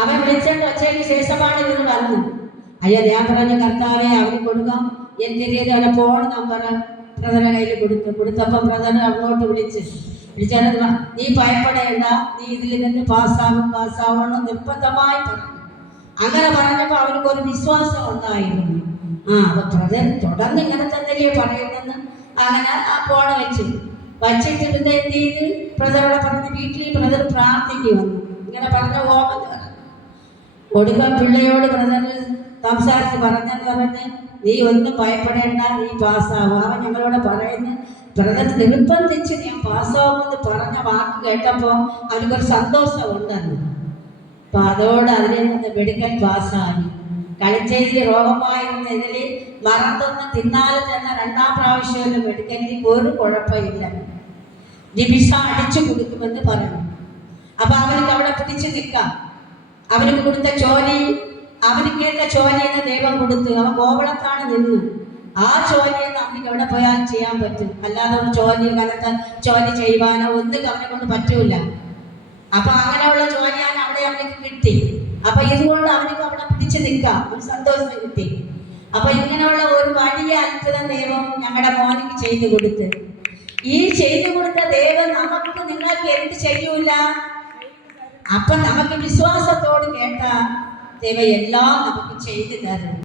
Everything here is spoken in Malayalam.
അവൻ വിളിച്ചിട്ട് ഒച്ചയ്ക്ക് ശേഷമാണ് ഇവർ വന്നു അയ്യ ഞാൻ പറഞ്ഞു കർത്താവെ അവന് കൊടുക്കാം. എന്തിനേത് അവനെ ഫോൺ നമ്പർ ബ്രദറെ കയ്യിൽ കൊടുത്തു. കൊടുത്തപ്പം ബ്രദർ അങ്ങോട്ട് വിളിച്ച് വിളിച്ചാൽ നീ ഭയപ്പെടേണ്ട. നീ ഇതിൽ നിന്ന് പാസ്സാകും പാസ്സാവണം നിർബന്ധമായി പറഞ്ഞു. അങ്ങനെ പറഞ്ഞപ്പോൾ അവർക്ക് ഒരു വിശ്വാസം ഉണ്ടായിരുന്നു. ആ അപ്പൊ ബ്രദർ തുടർന്ന് ഇങ്ങനെ തന്നെയല്ലേ പറയുന്നെന്ന് അങ്ങനെ ആ ഫോൺ വെച്ചു വച്ചിട്ട് പിന്നെ എന്ത് ചെയ്ത് ബ്രദറോടെ പറഞ്ഞ് വീട്ടിൽ ബ്രദർ പ്രാർത്ഥിക്കുക ഇങ്ങനെ പറഞ്ഞ ഓമൻ ഒടുക്കം പിള്ളയോട് ബ്രദർ സംസാരിച്ച് പറഞ്ഞെന്ന് പറഞ്ഞ് നീ ഒന്നും ഭയപ്പെടേണ്ട നീ പാസ്സാവും. ഞങ്ങളോട് പറയുന്നു ബ്രദർ നിർബന്ധിച്ച് ഞാൻ പാസ്സാവുമെന്ന് പറഞ്ഞ വാക്ക് കേട്ടപ്പോൾ അവനക്കൊരു സന്തോഷം ഉണ്ടെന്ന് അപ്പൊ അതോട് അതിനെ നിന്ന് മെഡിക്കൽ പാസ്സായി. കളിച്ചേരി രോഗമായിരുന്ന ഇതിൽ മറന്നൊന്ന് തിന്നാലെ ചെന്ന രണ്ടാം പ്രാവശ്യം മെഡിക്കലിൽ ഒരു കുഴപ്പമില്ല. ജിബിഷ അടിച്ചു കൊടുക്കുമെന്ന് പറഞ്ഞു. അപ്പൊ അവർക്ക് അവിടെ പിടിച്ചു നിൽക്കാം. അവന് കൊടുത്ത ചോലി അവന് കേട്ട ചോലയെന്ന് ദൈവം കൊടുത്തു. അവൻ കോവളത്താണ് നിന്നു. ആ ചോലയെ നമുക്ക് എവിടെ പോയാൽ ചെയ്യാൻ പറ്റും. അല്ലാതെ ഒരു ചോലി കനത്ത ചോലി ചെയ്യുവാനോ ഒന്നും അവനെ കൊണ്ട് പറ്റൂല. അപ്പൊ അങ്ങനെയുള്ള ചോലയാണ് അവിടെ അവനക്ക് കിട്ടി. അപ്പൊ ഇതുകൊണ്ട് അവനക്ക് അവിടെ പിടിച്ചു നിൽക്കാം. ഒരു സന്തോഷം കിട്ടി. അപ്പൊ ഇങ്ങനെയുള്ള ഒരു വലിയ അത്ഭുതം ദൈവം ഞങ്ങളുടെ മോനിക്ക് ചെയ്തു കൊടുത്ത്. ഈ ചെയ്തു കൊടുത്ത ദൈവം നമുക്ക് നിങ്ങൾക്ക് എന്ത് ചെയ്യൂല? അപ്പൊ നമുക്ക് വിശ്വാസത്തോട് കേട്ട ദൈവം എല്ലാം നമുക്ക് ചെയ്തു തരും